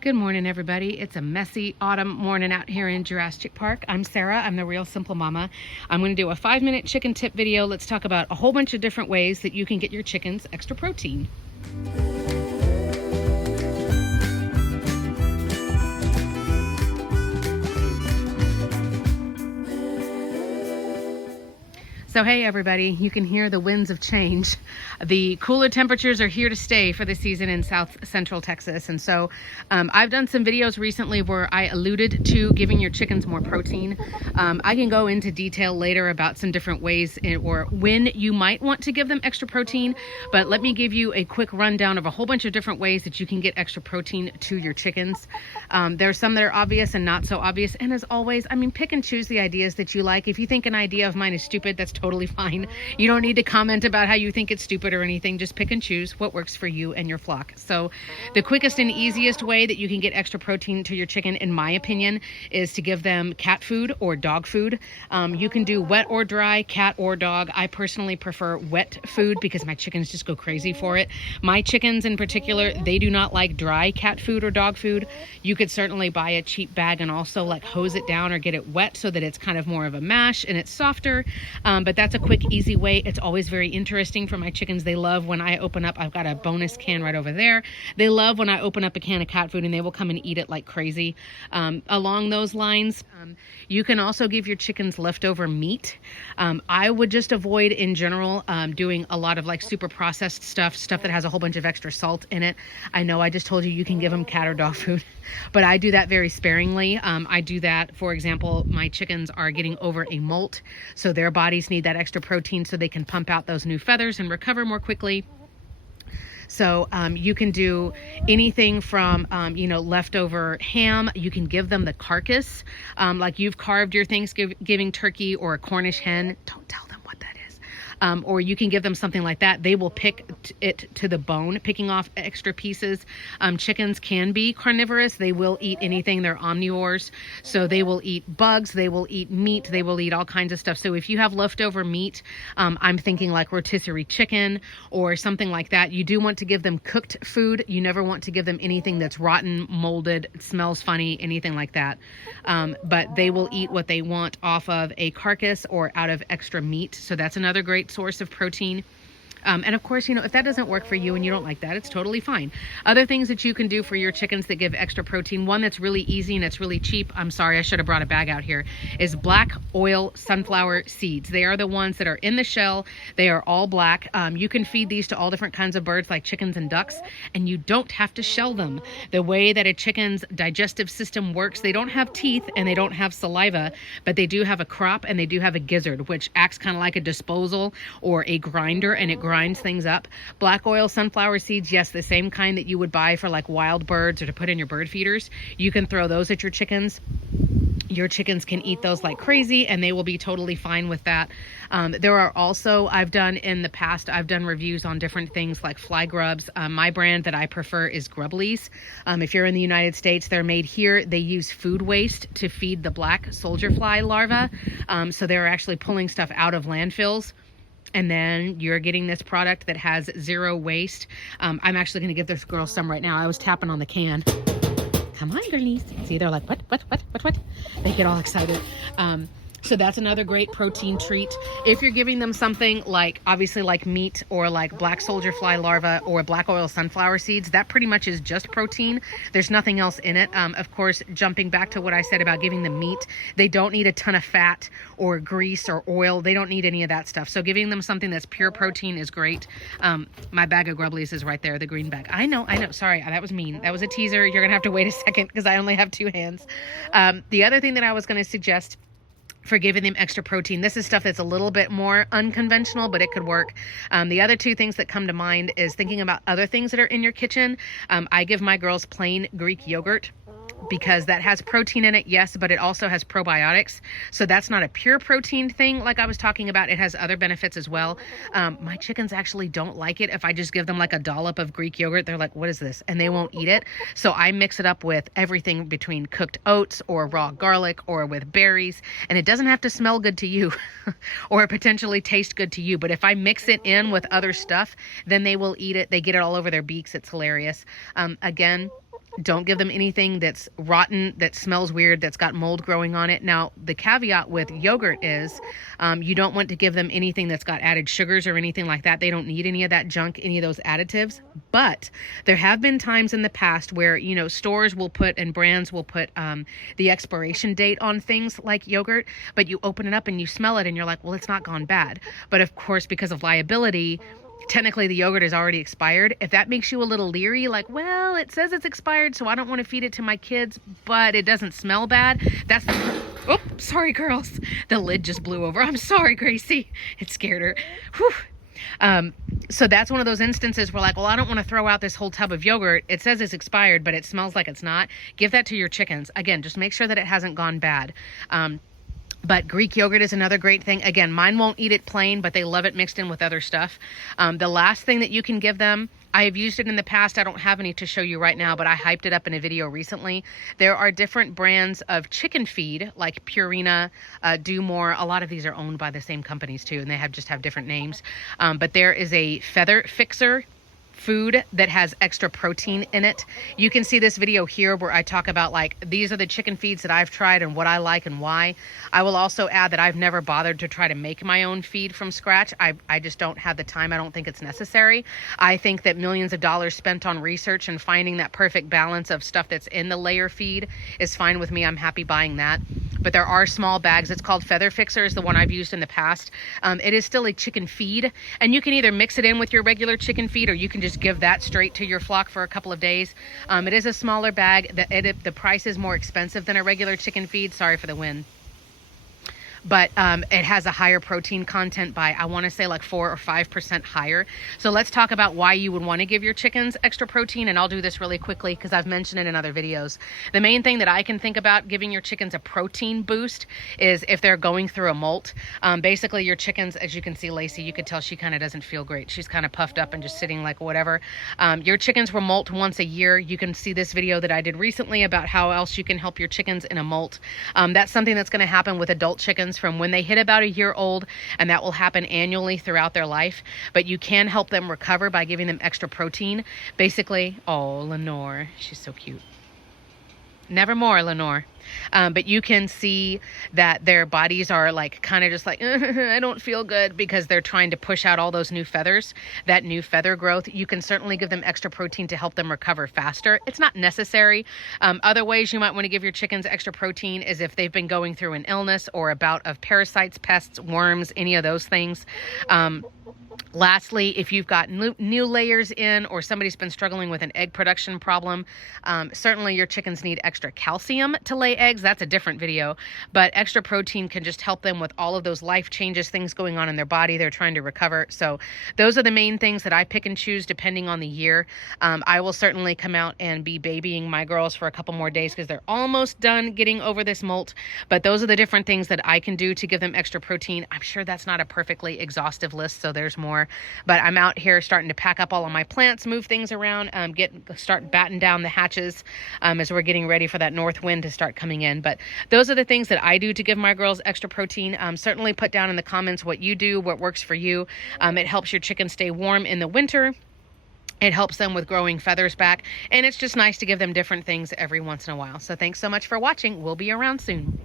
Good morning, everybody. It's a messy autumn morning out here in Jurassic Park. I'm Sarah. I'm the Real Simple Mama. I'm going to do a 5-minute chicken tip video. Let's talk about a whole bunch of different ways that you can get your chickens extra protein. So hey everybody, you can hear the winds of change. The cooler temperatures are here to stay for the season in South Central Texas. And so I've done some videos recently where I alluded to giving your chickens more protein. I can go into detail later about some different ways or when you might want to give them extra protein, but let me give you a quick rundown of a whole bunch of different ways that you can get extra protein to your chickens. There are some that are obvious and not so obvious. And as always, I mean, pick and choose the ideas that you like. If you think an idea of mine is stupid, that's totally fine. You don't need to comment about how you think it's stupid or anything. Just pick and choose what works for you and your flock. So the quickest and easiest way that you can get extra protein to your chicken, in my opinion, is to give them cat food or dog food. You can do wet or dry, cat or dog. I personally prefer wet food because my chickens just go crazy for it. My chickens in particular, they do not like dry cat food or dog food. You could certainly buy a cheap bag and also like hose it down or get it wet so that it's kind of more of a mash and it's softer. But that's a quick, easy way. It's always very interesting for my chickens. They love when I open up, I've got a bonus can right over there. They love when I open up a can of cat food and they will come and eat it like crazy. Along those lines, you can also give your chickens leftover meat. I would just avoid in general doing a lot of like super processed stuff that has a whole bunch of extra salt in it. I know I just told you you can give them cat or dog food, but I do that very sparingly. I do that, for example, my chickens are getting over a molt, so their bodies need that extra protein so they can pump out those new feathers and recover more quickly. So you can do anything from, leftover ham. You can give them the carcass, like you've carved your Thanksgiving turkey or a Cornish hen. Don't tell them what that is. Or you can give them something like that. They will pick it to the bone, picking off extra pieces. Chickens can be carnivorous. They will eat anything. They're omnivores. So they will eat bugs. They will eat meat. They will eat all kinds of stuff. So if you have leftover meat, I'm thinking like rotisserie chicken or something like that. You do want to give them cooked food. You never want to give them anything that's rotten, molded, smells funny, anything like that. But they will eat what they want off of a carcass or out of extra meat. So that's another great source of protein. And of course, if that doesn't work for you and you don't like that, it's totally fine. Other things that you can do for your chickens that give extra protein, one that's really easy and it's really cheap, I'm sorry, I should have brought a bag out here, is black oil sunflower seeds. They are the ones that are in the shell. They are all black. You can feed these to all different kinds of birds like chickens and ducks, and you don't have to shell them. The way that a chicken's digestive system works, they don't have teeth and they don't have saliva, but they do have a crop and they do have a gizzard, which acts kind of like a disposal or a grinder, and it grinds things up. Black oil sunflower seeds, yes, the same kind that you would buy for like wild birds or to put in your bird feeders. You can throw those at your chickens. Your chickens can eat those like crazy and they will be totally fine with that. There are also, I've done reviews on different things like fly grubs. My brand that I prefer is Grubblies. If you're in the United States, they're made here. They use food waste to feed the black soldier fly larvae. So they're actually pulling stuff out of landfills. And then you're getting this product that has zero waste. I'm actually going to give this girl some right now. I was tapping on the can. Come on, girlies. See, they're like, what? They get all excited. So that's another great protein treat. If you're giving them something like, obviously like meat or like black soldier fly larva or black oil sunflower seeds, that pretty much is just protein. There's nothing else in it. Of course, jumping back to what I said about giving them meat, they don't need a ton of fat or grease or oil. They don't need any of that stuff. So giving them something that's pure protein is great. My bag of Grubblies is right there, the green bag. I know. Sorry, that was mean. That was a teaser. You're going to have to wait a second because I only have 2 hands. The other thing that I was going to suggest for giving them extra protein, this is stuff that's a little bit more unconventional, but it could work. The other 2 things that come to mind is thinking about other things that are in your kitchen. I give my girls plain Greek yogurt. because that has protein in it, yes, but it also has probiotics. So that's not a pure protein thing like I was talking about. It has other benefits as well. My chickens actually don't like it if I just give them like a dollop of Greek yogurt. They're like, what is this? And they won't eat it. So I mix it up with everything between cooked oats or raw garlic or with berries. And it doesn't have to smell good to you or potentially taste good to you. But if I mix it in with other stuff, then they will eat it. They get it all over their beaks. It's hilarious. Again, Don't give them anything that's rotten, that smells weird, that's got mold growing on it. Now, the caveat with yogurt is you don't want to give them anything that's got added sugars or anything like that. They don't need any of that junk, any of those additives. But there have been times in the past where, you know, stores will put and brands will put the expiration date on things like yogurt, but you open it up and you smell it and you're like, well, it's not gone bad. But of course, because of liability, technically the yogurt is already expired. If that makes you a little leery, like, well, it says it's expired, so I don't want to feed it to my kids, but it doesn't smell bad. That's the, oh, sorry, girls. The lid just blew over. I'm sorry, Gracie. It scared her. Whew. So that's one of those instances where, like, well, I don't want to throw out this whole tub of yogurt. It says it's expired, but it smells like it's not. Give that to your chickens. Again, just make sure that it hasn't gone bad. But Greek yogurt is another great thing. Again, mine won't eat it plain, but they love it mixed in with other stuff. The last thing that you can give them, I have used it in the past. I don't have any to show you right now, but I hyped it up in a video recently. There are different brands of chicken feed, like Purina, Do More. A lot of these are owned by the same companies too, and they just have different names. But there is a feather fixer food that has extra protein in it. You can see this video here where I talk about, like, these are the chicken feeds that I've tried and what I like and why. I will also add that I've never bothered to try to make my own feed from scratch. I just don't have the time. I don't think it's necessary. I think that millions of dollars spent on research and finding that perfect balance of stuff that's in the layer feed is fine with me. I'm happy buying that. But there are small bags. It's called Feather Fixer, is the one I've used in the past. It is still a chicken feed, and you can either mix it in with your regular chicken feed, or you can just give that straight to your flock for a couple of days. It is a smaller bag. The price is more expensive than a regular chicken feed. Sorry for the wind. But it has a higher protein content by, I want to say, like 4 or 5% higher. So let's talk about why you would want to give your chickens extra protein, and I'll do this really quickly because I've mentioned it in other videos. The main thing that I can think about giving your chickens a protein boost is if they're going through a molt. Basically, your chickens, as you can see, Lacey, you could tell she kind of doesn't feel great. She's kind of puffed up and just sitting like whatever. Your chickens will molt once a year. You can see this video that I did recently about how else you can help your chickens in a molt. That's something that's going to happen with adult chickens from when they hit about a year old, and that will happen annually throughout their life. But you can help them recover by giving them extra protein. Basically, oh, Lenore, she's so cute. Nevermore, Lenore. But you can see that their bodies are like kind of just like, I don't feel good, because they're trying to push out all those new feathers, that new feather growth. You can certainly give them extra protein to help them recover faster. It's not necessary. Other ways you might want to give your chickens extra protein is if they've been going through an illness or a bout of parasites, pests, worms, any of those things. Lastly, if you've got new layers in, or somebody's been struggling with an egg production problem, certainly your chickens need extra calcium to lay eggs. That's a different video, but extra protein can just help them with all of those life changes, things going on in their body. They're trying to recover. So those are the main things that I pick and choose depending on the year. I will certainly come out and be babying my girls for a couple more days because they're almost done getting over this molt. But those are the different things that I can do to give them extra protein. I'm sure that's not a perfectly exhaustive list, so there's more. But I'm out here starting to pack up all of my plants, move things around, start batting down the hatches as we're getting ready for that north wind to start coming in. But those are the things that I do to give my girls extra protein. Certainly put down in the comments what you do, what works for you. It helps your chickens stay warm in the winter. It helps them with growing feathers back. And it's just nice to give them different things every once in a while. So thanks so much for watching. We'll be around soon.